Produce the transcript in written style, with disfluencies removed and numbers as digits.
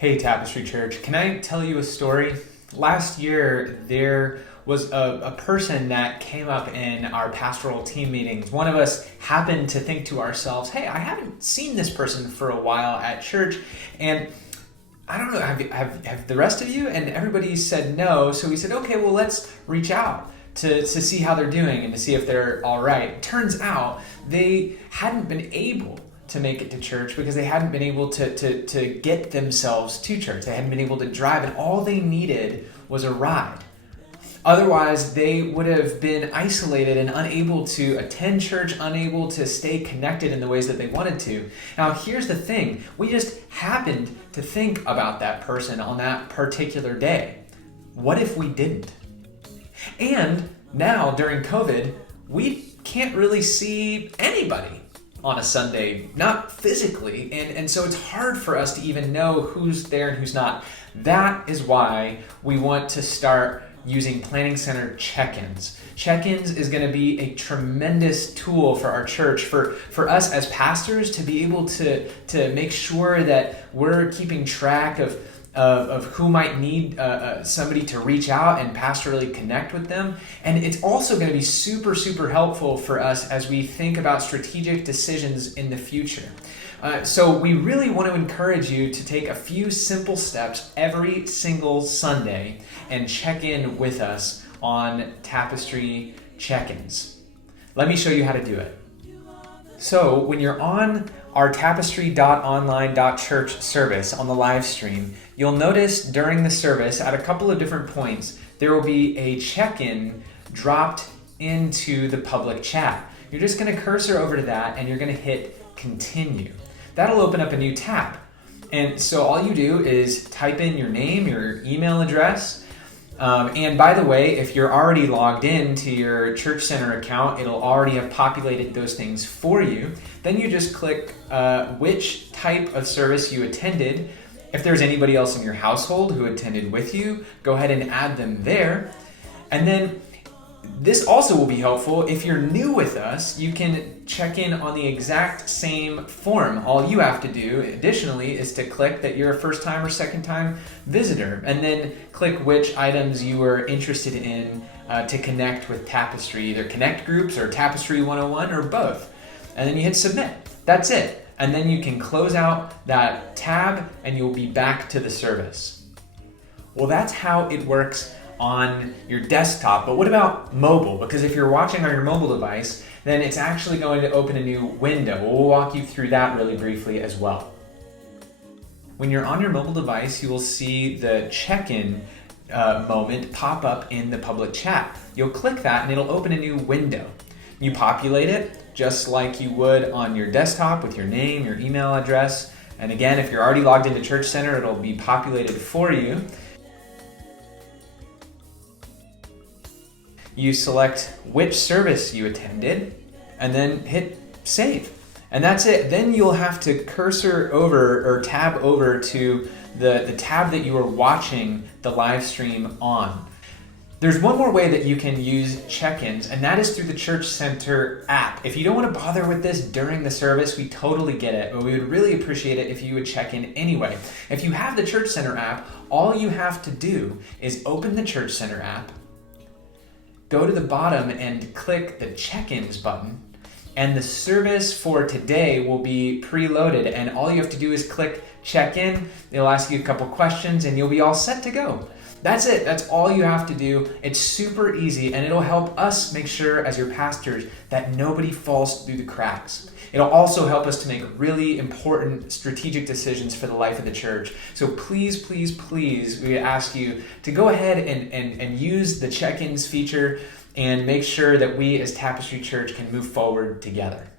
Hey, Tapestry Church, can I tell you a story? Last year, there was a person that came up in our pastoral team meetings. One of us happened to think to ourselves, hey, I haven't seen this person for a while at church, and I don't know, have the rest of you? And everybody said no, so we said, okay, well, let's reach out to see how they're doing and to see if they're all right. Turns out they hadn't been able to make it to church because they hadn't been able to get themselves to church. They hadn't been able to drive, and all they needed was a ride. Otherwise, they would have been isolated and unable to attend church, unable to stay connected in the ways that they wanted to. Now, here's the thing. We just happened to think about that person on that particular day. What if we didn't? And now, during COVID, we can't really see anybody on a Sunday, not physically, and so it's hard for us to even know who's there and who's not. That is why we want to start using Planning Center Checkins. Checkins is going to be a tremendous tool for our church, for us as pastors to be able to make sure that we're keeping track of who might need somebody to reach out and pastorally connect with them. And it's also going to be super, super helpful for us as we think about strategic decisions in the future. So we really want to encourage you to take a few simple steps every single Sunday and check in with us on Tapestry Check-ins. Let me show you how to do it. So when you're on our tapestry.online.church service on the live stream, you'll notice during the service at a couple of different points, there will be a check-in dropped into the public chat. You're just going to cursor over to that and you're going to hit continue. That'll open up a new tab. And so all you do is type in your name, your email address. And by the way, if you're already logged in to your Church Center account, it'll already have populated those things for you. Then you just click which type of service you attended. If there's anybody else in your household who attended with you, go ahead and add them there. And then this also will be helpful. If you're new with us, you can check in on the exact same form. All you have to do, additionally, is to click that you're a first-time or second-time visitor, and then click which items you are interested in to connect with Tapestry, either Connect Groups or Tapestry 101 or both. And then you hit Submit. That's it. And then you can close out that tab and you'll be back to the service. Well, that's how it works on your desktop, but what about mobile? Because if you're watching on your mobile device, then it's actually going to open a new window. We'll walk you through that really briefly as well. When you're on your mobile device, you will see the check-in moment pop up in the public chat. You'll click that and it'll open a new window. You populate it just like you would on your desktop with your name, your email address. And again, if you're already logged into Church Center, it'll be populated for you. You select which service you attended, and then hit save. And that's it. Then you'll have to cursor over or tab over to the tab that you are watching the live stream on. There's one more way that you can use check-ins, and that is through the Church Center app. If you don't want to bother with this during the service, we totally get it, but we would really appreciate it if you would check in anyway. If you have the Church Center app, all you have to do is open the Church Center app, go to the bottom and click the check-ins button, and the service for today will be preloaded, and all you have to do is click check-in. They'll ask you a couple questions and you'll be all set to go. That's it. That's all you have to do. It's super easy, and it'll help us make sure as your pastors that nobody falls through the cracks. It'll also help us to make really important strategic decisions for the life of the church. So please, please, please, we ask you to go ahead and use the check-ins feature and make sure that we as Tapestry Church can move forward together.